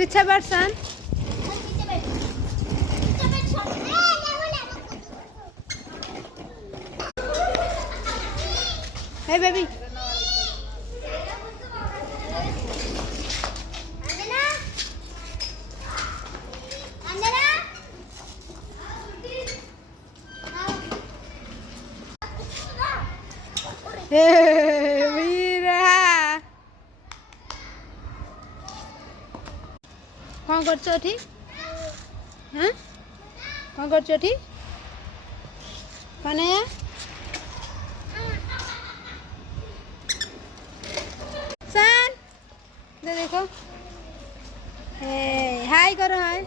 पीछे बैठसन हे बेबी वीरा कौन कर हाँ कौन कर कौन है सन दे देखो हाय करो हाय